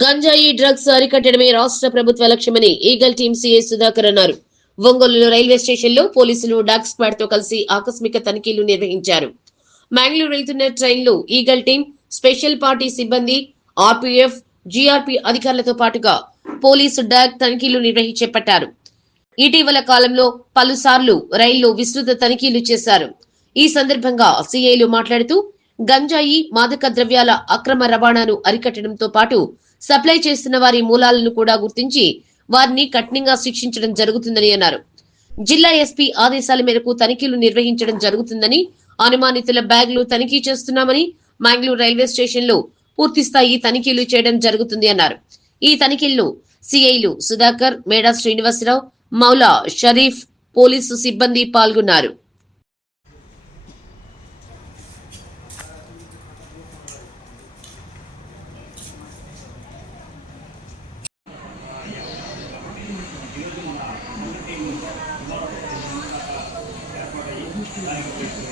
గంజాయి డ్రగ్స్ అరికట్టడమే రాష్ట్ర ప్రభుత్వ లక్ష్యమని ఈగల్ టీం సీఏ సుధాకర్ అన్నారు. ఒంగోలులో రైల్వే స్టేషన్లో పోలీసులు డాగ్ స్క్వాడ్తో కలిసి ఆకస్మిక తనిఖీలు నిర్వహించారు. మ్యాంగ్లూరు వెళ్తున్న ట్రైన్లో ఈగల్ టీం స్పెషల్ పార్టీ సిబ్బంది ఆర్పీఎఫ్ జీఆర్పీ అధికారులతో పాటుగా పోలీసు డాగ్ తనిఖీలు నిర్వహించి చేపట్టారు. ఇటీవల కాలంలో పలుసార్లు రైల్లో విస్తృత తనిఖీలు చేశారు. ఈ సందర్భంగా సీఐలు మాట్లాడుతూ గంజాయి మాదక ద్రవ్యాల అక్రమ రవాణాను అరికట్టడంతో పాటు సప్లై చేస్తున్న వారి మూలాలను కూడా గుర్తించి వారిని కఠినంగా శిక్షించడం జరుగుతుందని అన్నారు. జిల్లా ఎస్పీ ఆదేశాల మేరకు తనిఖీలు నిర్వహించడం జరుగుతుందని అనుమానితుల బ్యాగులు తనిఖీ చేస్తున్నామని మంగళూరు రైల్వే స్టేషన్లో పూర్తి స్థాయి తనిఖీలు చేయడం జరుగుతుంది అన్నారు. ఈ తనిఖీల్లో సిఐలు సుధాకర్ మేడా శ్రీనివాసరావు మౌలా షరీఫ్ పోలీసు సిబ్బంది పాల్గొన్నారు. Thank you.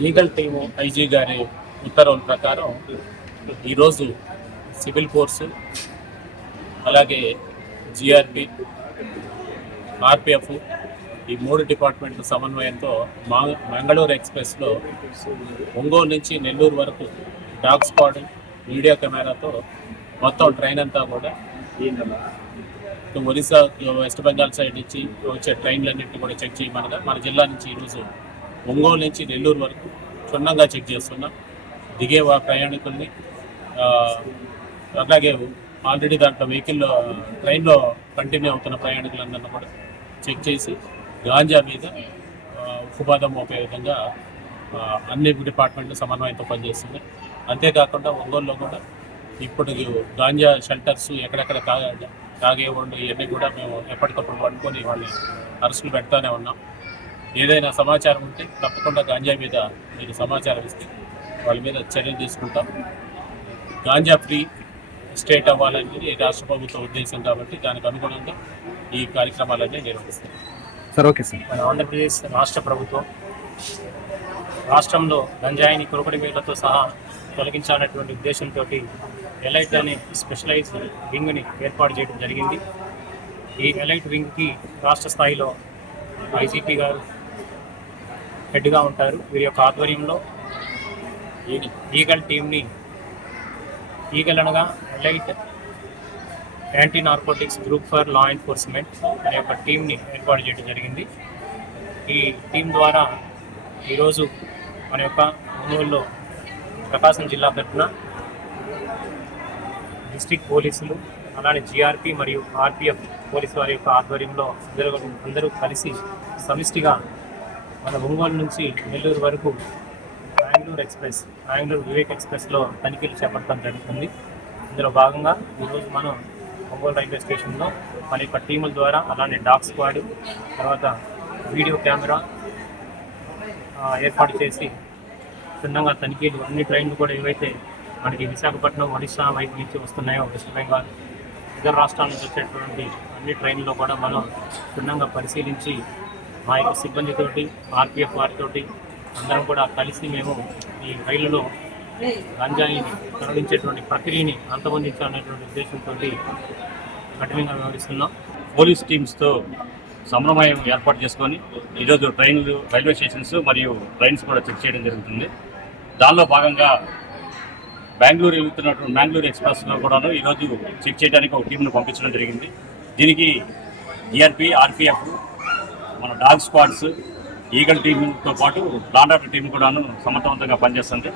Legal team IG గారి ఉత్తర్వుల ప్రకారం ఈరోజు సివిల్ ఫోర్సు అలాగే జిఆర్పి ఆర్పిఎఫ్ ఈ మూడు డిపార్ట్మెంట్ల సమన్వయంతో మా మంగళూరు ఎక్స్ప్రెస్లో ఒంగోలు నుంచి నెల్లూరు వరకు డాగ్ స్క్వాడ్ వీడియో కెమెరాతో మొత్తం ట్రైన్ అంతా కూడా ఒరిస్సా వెస్ట్ బెంగాల్ సైడ్ నుంచి వచ్చే ట్రైన్లన్నింటినీ కూడా చెక్ చేయమనగా మన జిల్లా నుంచి ఈరోజు ఒంగోలు నుంచి నెల్లూరు వరకు క్షుణ్ణంగా చెక్ చేస్తున్నాం. దిగే ప్రయాణికుల్ని అలాగే ఆల్రెడీ దాంట్లో వెహికల్లో ట్రైన్లో కంటిన్యూ అవుతున్న ప్రయాణికులందరినీ కూడా చెక్ చేసి గాంజా మీద ఆ, ఉక్కుపాదం మోపే విధంగా అన్ని డిపార్ట్మెంట్లు సమన్వయంతో పనిచేస్తుంది. అంతేకాకుండా ఒంగోలులో కూడా ఇప్పుడు గాంజా షెల్టర్స్ ఎక్కడెక్కడ తాగా తాగే వాళ్ళు ఇవన్నీ కూడా మేము ఎప్పటికప్పుడు వండుకొని వాళ్ళని అరెస్టులు పెడతానే ఉన్నాం. ఏదైనా సమాచారం ఉంటే తప్పకుండా గాంజా మీద మీరు సమాచారం ఇస్తే వాళ్ళ మీద చర్యలు తీసుకుంటాం. గాంజా ఫ్రీ స్టేట్ అవ్వాలనేది రాష్ట్ర ప్రభుత్వ ఉద్దేశం కాబట్టి దానికి అనుగుణంగా ఈ కార్యక్రమాలన్నీ నిర్వహిస్తాం. Sir okay sir. మన ఆంధ్రప్రదేశ్ రాష్ట్ర ప్రభుత్వం రాష్ట్రంలో గంజాయిని కురకడి వేలతో సహా తొలగించాలనేటువంటి ఉద్దేశంతో ఎలైట్ అనే స్పెషలైజ్డ్ వింగ్ని ఏర్పాటు చేయడం జరిగింది. ఈ ఎలైట్ వింగ్కి రాష్ట్ర స్థాయిలో ఐజీపీ గారు హెడ్గా ఉంటారు. వీరి యొక్క ఆధ్వర్యంలో ఈ- ఈగల్ టీంని ఈగల్ అనగా elite anti narcotics group for law enforcement అనే ఒక టీంని ఏర్పాటు చేయడం జరిగింది. ఈ టీం ద్వారా ఈరోజు మన యొక్క ఒంగోలులో ప్రకాశం జిల్లా తరఫున డిస్టిక్ పోలీసులు అలానే జిఆర్పి మరియు ఆర్పిఎఫ్ పోలీసు వారి యొక్క ఆధ్వర్యంలో అందరూ అందరూ కలిసి సమిష్టిగా మన ఒంగోలు నుంచి నెల్లూరు వరకు బెంగళూరు ఎక్స్ప్రెస్ బెంగళూరు వివేక్ ఎక్స్ప్రెస్లో తనిఖీలు చేపట్టడం జరుగుతుంది. ఇందులో భాగంగా ఈరోజు మనం ఒంగోలు రైల్వే స్టేషన్లో మన యొక్క టీముల ద్వారా అలానే డాగ్ స్క్వాడ్ తర్వాత వీడియో కెమెరా ఏర్పాటు చేసి క్షుణ్ణంగా తనిఖీలు అన్ని ట్రైన్లు కూడా ఏవైతే మనకి విశాఖపట్నం ఒడిశా వైపు నుంచి వస్తున్నాయో వెస్ట్ బెంగాల్ ఇతర రాష్ట్రాల నుంచి వచ్చేటువంటి అన్ని ట్రైన్లో కూడా మనం క్షుణ్ణంగా పరిశీలించి మా యొక్క సిబ్బందితోటి ఆర్పిఎఫ్ వారితోటి అందరం కూడా కలిసి మేము ఈ రైళ్ళలో గంజాయిని తరలించేటువంటి ప్రక్రియని అంతమొందించాలనేటువంటి ఉద్దేశంతో కఠినంగా వ్యవహరిస్తున్నాం. పోలీస్ టీమ్స్తో సమన్వయం ఏర్పాటు చేసుకొని ఈరోజు ట్రైన్లు రైల్వే స్టేషన్స్ మరియు ట్రైన్స్ కూడా చెక్ చేయడం జరుగుతుంది. దానిలో భాగంగా బెంగళూరు వెళ్తున్నటువంటి బెంగళూరు ఎక్స్ప్రెస్లో కూడాను ఈరోజు చెక్ చేయడానికి ఒక టీంను పంపించడం జరిగింది. దీనికి ఈఆర్పి ఆర్పిఎఫ్ మన డాగ్ స్క్వాడ్స్ ఈగల్ టీంతో పాటు లాండ్ టీం కూడాను సమర్థవంతంగా పనిచేస్తుంది.